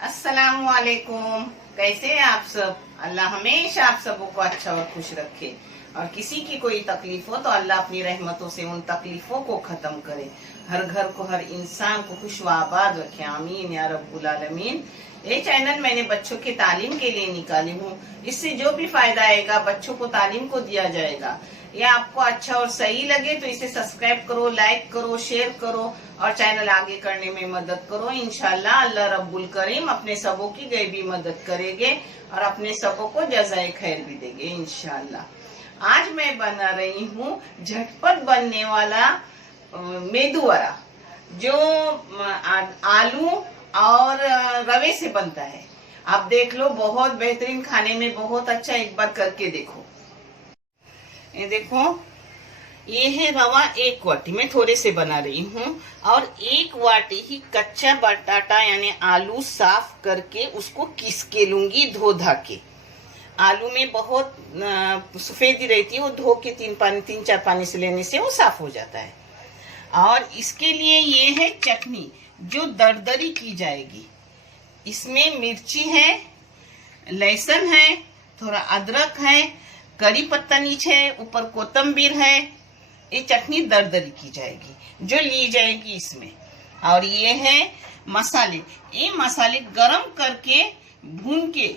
अस्सलाम वालेकुम। कैसे हैं आप सब? अल्लाह हमेशा आप सबों को अच्छा और खुश रखे, और किसी की कोई तकलीफ हो तो अल्लाह अपनी रहमतों से उन तकलीफों को खत्म करे, हर घर को, हर इंसान को खुश व आबाद रखे। आमीन या रब्बुल आलमीन। ये चैनल मैंने बच्चों की तालीम के लिए निकाली हूँ। इससे जो भी फायदा आएगा बच्चों को तालीम को दिया जाएगा। ये आपको अच्छा और सही लगे तो इसे सब्सक्राइब करो, लाइक करो, शेयर करो और चैनल आगे करने में मदद करो। इंशाल्लाह अल्लाह रब्बुल करीम अपने सबों की गैबी मदद करेंगे और अपने सबों को जज़ाए खैर भी देंगे इंशाल्लाह। आज मैं बना रही हूँ झटपट बनने वाला मेदू वड़ा, जो आलू और रवे से बनता है। आप देख लो, बहुत बेहतरीन, खाने में बहुत अच्छा। एक बार करके देखो। ये देखो, ये है रवा 1 वाटी, मैं थोड़े से बना रही हूँ। और 1 वाटी ही कच्चा बटाटा यानी आलू साफ करके उसको किस के लूंगी, धो धा के। आलू में बहुत सफेदी रहती है, वो धो के 3-4 पानी से लेने से वो साफ हो जाता है। और इसके लिए ये है चटनी जो दरदरी की जाएगी। इसमें मिर्ची है, लहसुन है, थोड़ा अदरक है, करी पत्ता नीचे है, ऊपर कोतंबीर है। ये चटनी दरदरी की जाएगी जो ली जाएगी इसमें। और ये है मसाले। ये मसाले गरम करके भून के,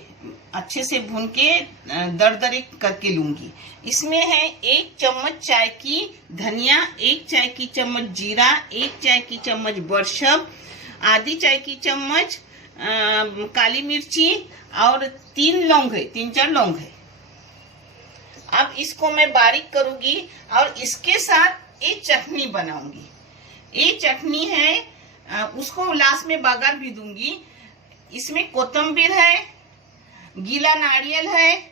अच्छे से भून के दरदरे करके लूंगी। इसमें है 1 चम्मच चाय की धनिया, 1 चाय की चम्मच जीरा, 1 चाय की चम्मच बरशब, आधी चाय की चम्मच काली मिर्ची और 3-4 लौंग है। अब इसको मैं बारीक करूंगी और इसके साथ एक चटनी बनाऊंगी। ये चटनी है, उसको लास्ट में बघार भी दूंगी। इसमें कोतंबीर है, गीला नारियल है,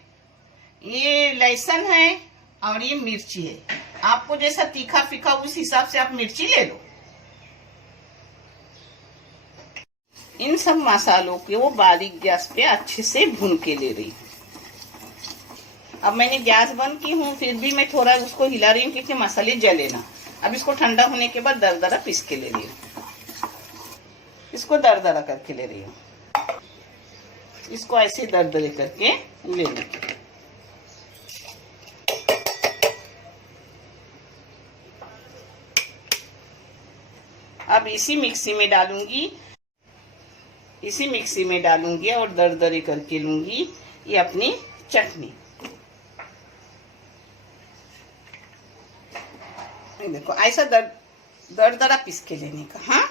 ये लहसुन है और ये मिर्ची है। आपको जैसा तीखा फीका उस हिसाब से आप मिर्ची ले लो। इन सब मसालों को वो बारीक गैस पे अच्छे से भून के ले रही हूँ। अब मैंने गैस बंद की हूँ, फिर भी मैं थोड़ा उसको हिला रही हूँ क्योंकि मसाले जले ना। अब इसको ठंडा होने के बाद दरदरा पीस के ले रही हूँ। इसको दरदरा करके ले रही हूँ। इसको ऐसे दरदरे करके ले लूँ। अब इसी मिक्सी में डालूंगी और दरदरे करके लूंगी ये अपनी चटनी। देखो, ऐसा दरदरा पीस के लेने का। हाँ,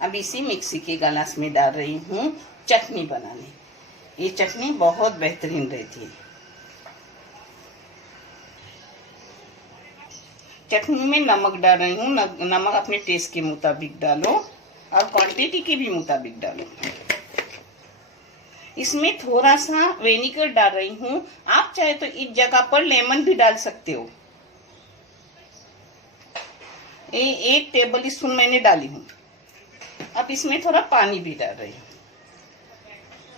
अब इसी मिक्सी के गिलास में डाल रही हूँ चटनी बनाने। ये चटनी बहुत बेहतरीन रहती है। चटनी में नमक डाल रही हूँ। नमक अपने टेस्ट के मुताबिक डालो और क्वांटिटी के भी मुताबिक डालो। इसमें थोड़ा सा विनेगर डाल रही हूँ। आप चाहे तो इस जगह पर लेमन भी डाल सकते हो। 1 टेबल स्पून मैंने डाली हूँ। अब इसमें थोड़ा पानी भी डाल रही हूँ।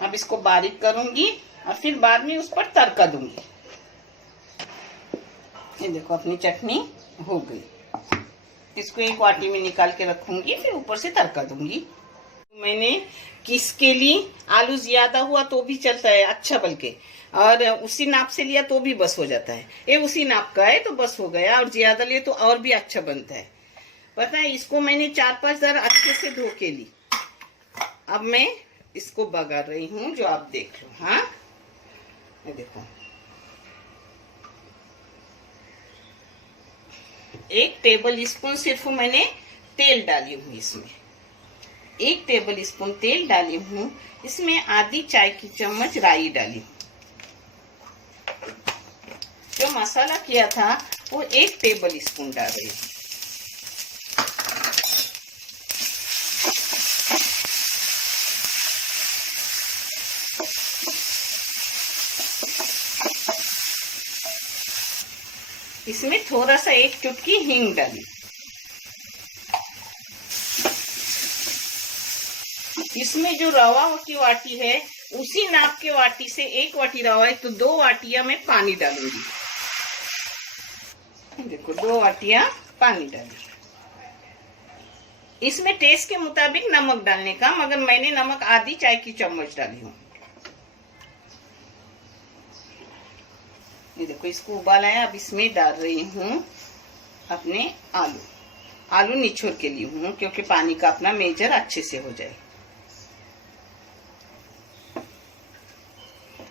अब इसको बारीक करूंगी और फिर बाद में उस पर तड़का दूंगी। ये देखो, अपनी चटनी हो गई। इसको एक वाटी में निकाल के रखूंगी, फिर ऊपर से तड़का दूंगी। मैंने किस के लिए आलू ज्यादा हुआ तो भी चलता है, अच्छा, बल्कि और उसी नाप से लिया तो भी बस हो जाता है। ये उसी नाप का है तो बस हो गया, और ज्यादा लिए तो और भी अच्छा बनता है। पता है, इसको मैंने 4-5 बार अच्छे से धो के ली। अब मैं इसको बघार रही हूँ, जो आप देख लो। हाँ, ये देखो, 1 टेबल स्पून सिर्फ मैंने तेल डाली हूँ। इसमें 1 टेबल स्पून तेल डाली हूँ। इसमें आधी चाय की चम्मच राई डाली। जो मसाला किया था वो 1 टेबल स्पून डाल रही हूँ। इसमें थोड़ा सा 1 चुटकी हींग डाली। इसमें जो रवा की वाटी है उसी नाप के वाटी से 1 वाटी रवा है तो 2 वाटियां मैं पानी डालूंगी। देखो, 2 वाटियां पानी डाली। इसमें टेस्ट के मुताबिक नमक डालने का, मगर मैंने नमक आधी चाय की चम्मच डाली हूँ। ये देखो इसको उबाल आया। अब इसमें डाल रही हूँ अपने आलू। आलू निचोड़ के ली हूँ क्योंकि पानी का अपना मेजर अच्छे से हो जाए।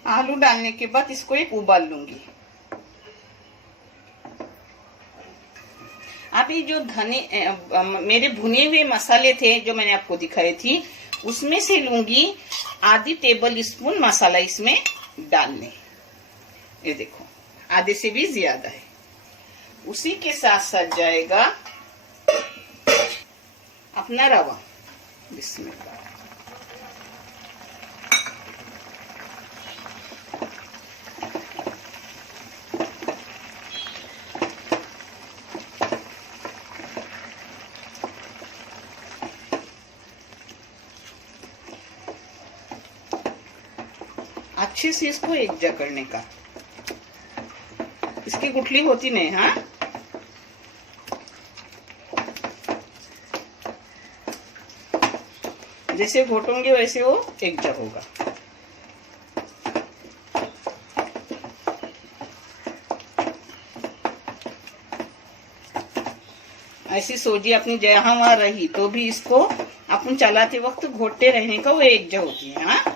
आलू डालने के बाद इसको एक उबाल लूंगी। अभी जो मेरे भुने हुए मसाले थे जो मैंने आपको दिखाए थी, उसमें से लूंगी आधी टेबल स्पून मसाला इसमें डालने। ये देखो आधे से भी ज्यादा है। उसी के साथ साथ जाएगा अपना रवा। बिस्मिल्लाह। अच्छे से इसको एकजा करने का। इसकी गुठली होती नहीं। हाँ, जैसे घोटोंगे वैसे वो एकजा होगा। ऐसी सोजी अपनी जहाँ वहां रही तो भी इसको अपन चलाते वक्त घोटते रहने का वो एकजा होती है। हाँ,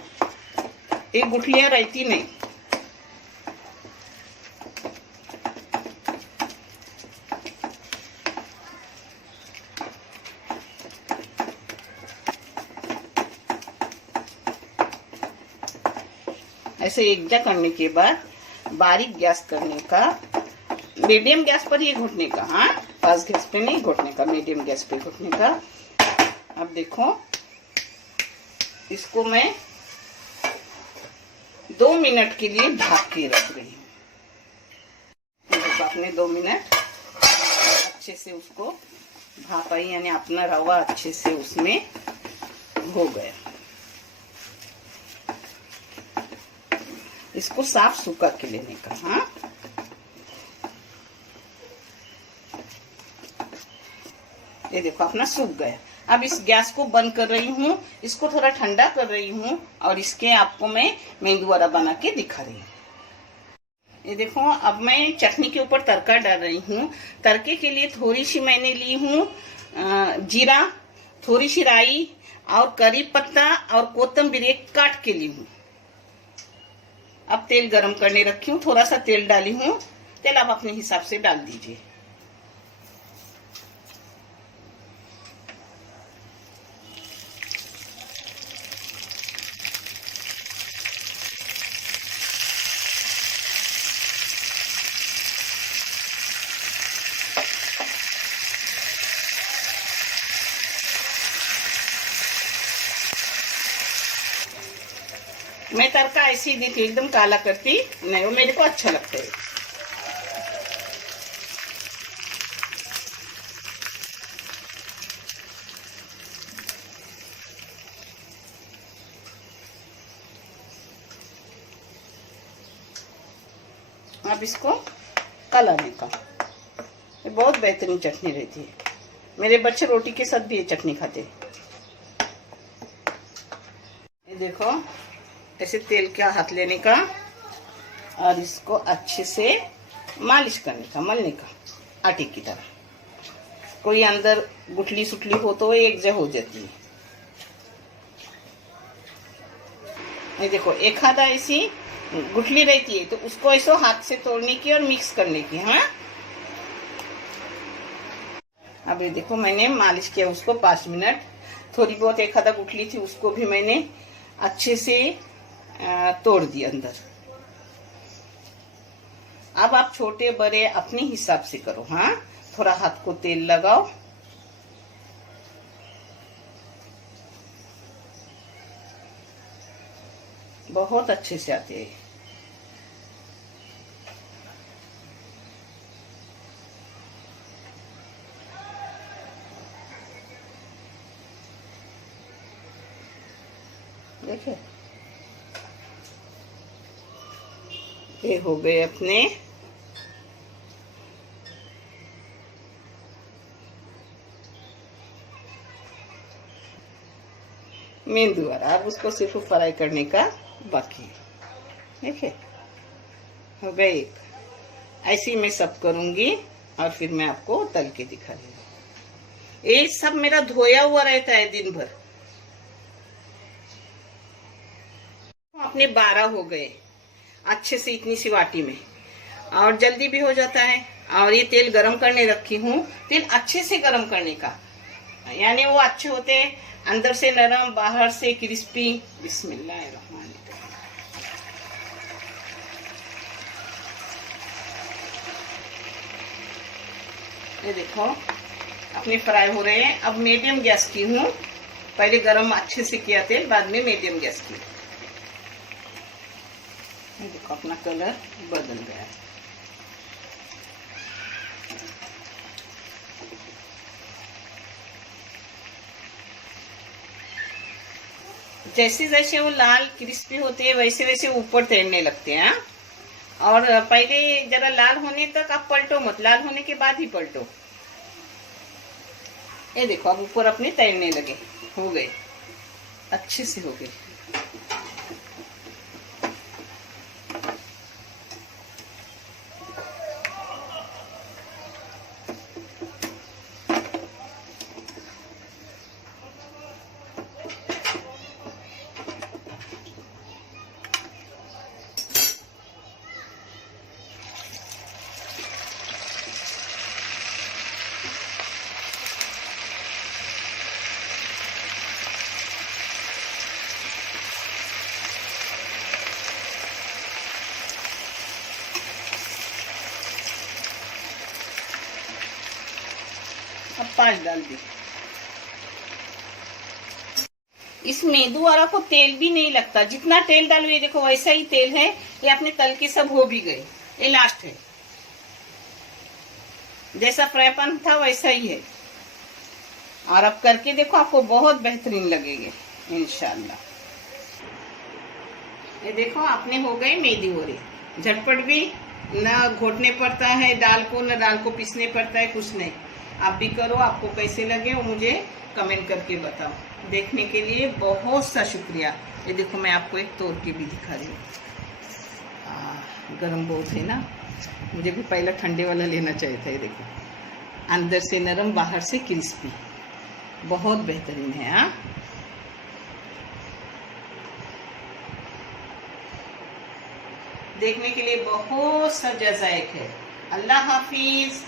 एक गुठलियां रहती नहीं। ऐसे एकजा करने के बाद बारीक गैस करने का, मीडियम गैस पर ही घोटने का। हाँ, फास्ट गैस पे नहीं घोटने का, मीडियम गैस पे घोटने का। अब देखो इसको मैं 2 मिनट के लिए ढक के रख रही हूँ। आपने 2 मिनट अच्छे से उसको भापा, यानी अपना रवा अच्छे से उसमें हो गया। इसको साफ सूखा के लेने का। हाँ, ये देखो अपना सूख गया। अब इस गैस को बंद कर रही हूँ, इसको थोड़ा ठंडा कर रही हूँ और इसके आपको मैं मेंदू वड़ा बना के दिखा रही हूँ। ये देखो अब मैं चटनी के ऊपर तड़का डाल रही हूँ। तड़के के लिए थोड़ी सी मैंने ली हूँ जीरा, थोड़ी सी राई और करी पत्ता और कोतंबीर एक काट के ली हूँ। अब तेल गरम करने रखी हूँ, थोड़ा सा तेल डाली हूँ। तेल आप अपने हिसाब से डाल दीजिए। मैं तड़का ऐसे ही देती हूँ, एकदम काला करती नहीं, वो मेरे को अच्छा लगता है। अब इसको कलाने का। ये बहुत बेहतरीन चटनी रहती है। मेरे बच्चे रोटी के साथ भी ये चटनी खाते हैं। ये देखो ऐसे तेल का हाथ लेने का और इसको अच्छे से मालिश करने का, मलने का आटे की तरह। कोई अंदर गुठली सुटली हो तो एक जगह हो जाती है। ये देखो एक आधा ऐसी गुठली रहती है तो उसको ऐसे हाथ से तोड़ने की और मिक्स करने की। हाँ, अब ये देखो मैंने मालिश किया उसको 5 मिनट। थोड़ी बहुत एक आधा गुठली थी उसको भी मैंने अच्छे से तोड़ दिया अंदर। अब आप छोटे बड़े अपने हिसाब से करो। हाँ, थोड़ा हाथ को तेल लगाओ। बहुत अच्छे से आते हैं। देखिए ये हो गए अपने। मेंदू वड़ा। अब उसको सिर्फ फ्राई करने का बाकी है। देखिए हो गए एक। ऐसे ही मैं सब करूंगी और फिर मैं आपको तल के दिखा दूंगी। ये सब मेरा धोया हुआ रहता है दिन भर। अपने 12 हो गए अच्छे से इतनी सी वाटी में, और जल्दी भी हो जाता है। और ये तेल गरम करने रखी हूँ, तेल अच्छे से गरम करने का, यानी वो अच्छे होते हैं, अंदर से नरम बाहर से क्रिस्पी। बिस्मिल्लाहिर्रहमानिर्रहीम। ये देखो अपने फ्राई हो रहे हैं। अब मीडियम गैस की हूँ, पहले गरम अच्छे से किया तेल, बाद में मीडियम गैस की। ये देखो अपना कलर बदल गया। जैसे जैसे वो लाल क्रिस्पी होते हैं वैसे वैसे ऊपर तैरने लगते हैं। और पहले जरा लाल होने तक आप पलटो मत, लाल होने के बाद ही पलटो। ये देखो अब ऊपर अपने तैरने लगे, हो गए, अच्छे से हो गए। अब 5 डाल दी। इस मेदू वड़ा को तेल भी नहीं लगता, जितना तेल डालो ये देखो वैसा ही तेल है। ये अपने तल के सब हो भी गए, ये लास्ट है। जैसा फ्राई पैन था वैसा ही है। और अब करके देखो, आपको बहुत बेहतरीन लगेंगे इंशाल्लाह। ये देखो अपने हो गए मेदू वड़े, झटपट भी, ना घोटने पड़ता है दाल को, ना दाल को पीसने पड़ता है, कुछ नहीं। आप भी करो, आपको कैसे लगे वो मुझे कमेंट करके बताओ। देखने के लिए बहुत सा शुक्रिया। ये देखो मैं आपको एक तोड़ के भी दिखा रही हूँ। गर्म बहुत है ना, मुझे भी पहला ठंडे वाला लेना चाहिए था। ये देखो अंदर से नरम बाहर से क्रिस्पी, बहुत बेहतरीन है। हाँ देखने के लिए बहुत सा जायक है। अल्लाह हाफिज।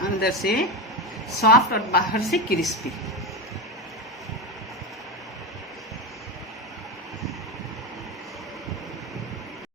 अंदर से सॉफ्ट और बाहर से क्रिस्पी।